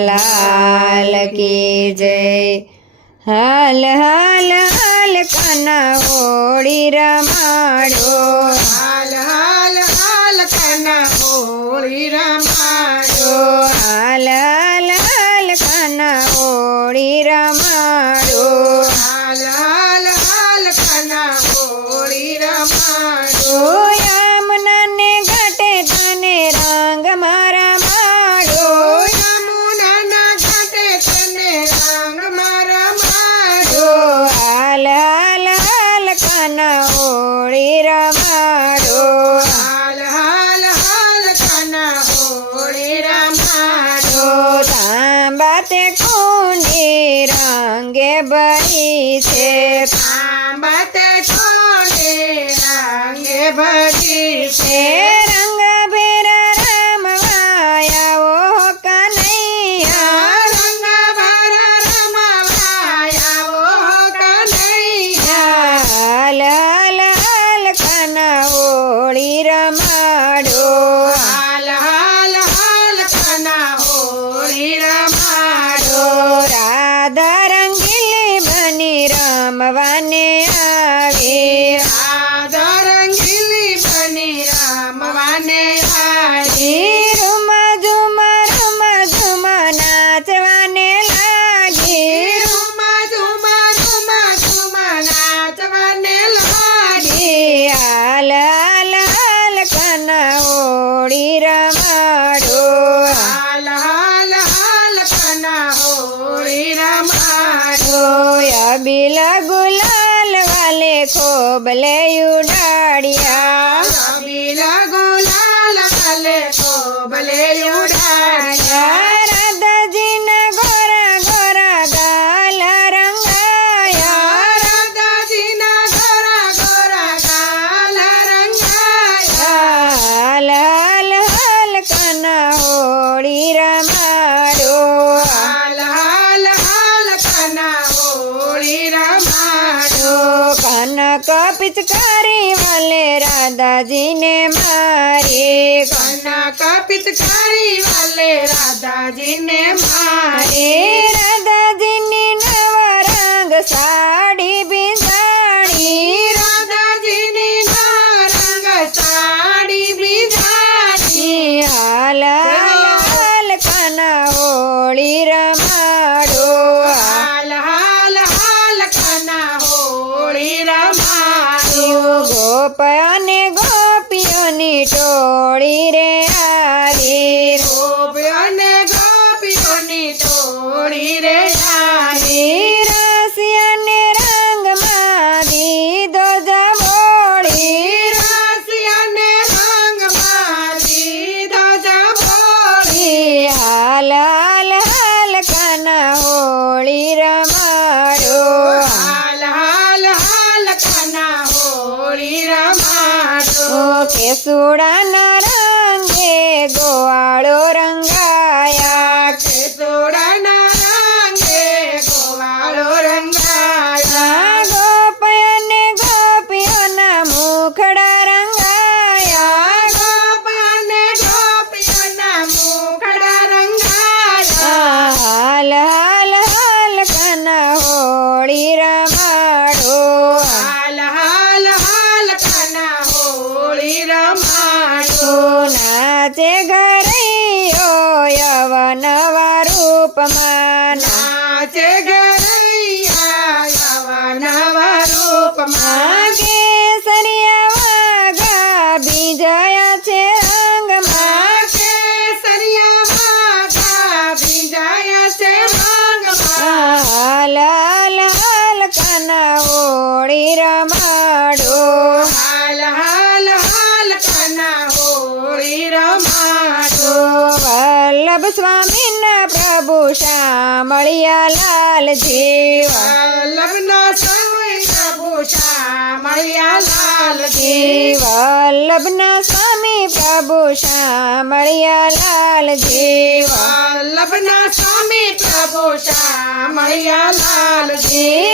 લાલ કી જય હાલ હાલ હાલ કના હોળી રમાડો હાલ હાલ હાલ કના હોળી રમાડો હાલ હાલ હાલ કના હોળી રમાડો કના ઓળી રમાડો. હાલ હાલ હાલ કના હોળી રમાડો. તાંબા તે કુંડી રંગે ભરી છે. તાંબતે કોને રંગે ભરી છે. રમાડો હાલ હાલ હાલ કના હોળી રમાડો રાધા રંગીલી બની રમવાને ઓળી રમાડો હાલ હાલ હાલ કના હોળી રમાડો. બિલ ગુલાલ વાલે ખોબલે ઉડાડ્યા. રમીલા का पिचकारी वाले राधा जी ने मारे। कन्हा का पिचकारी वाले राधा जी ने मारे। ગોપ અને ગોપીઓની ટોળી રે. રમાડો નાચે ઘરૈયો યવન રૂપમાં. નાચે ગરૈયા યવનવા રૂપમાં. કેસરિયા વાગા બીજયા છે રંગમાં કેસરિયા માતા બીજાયા છે રંગમાં હાલ હાલ કના હોળી રમાડો રમાડો વલ્લભ સ્વામીના પ્રભુ શામળિયા લાલજી વલ્લભના સ્વામી પ્રભુ શ્યામળિયા લાલજી વલ્લભના સ્વામી પ્રભુ શામળિયા લાલજી વલ્લભના સ્વામી પ્રભુ શામળિયા લાલજી ભક્તોના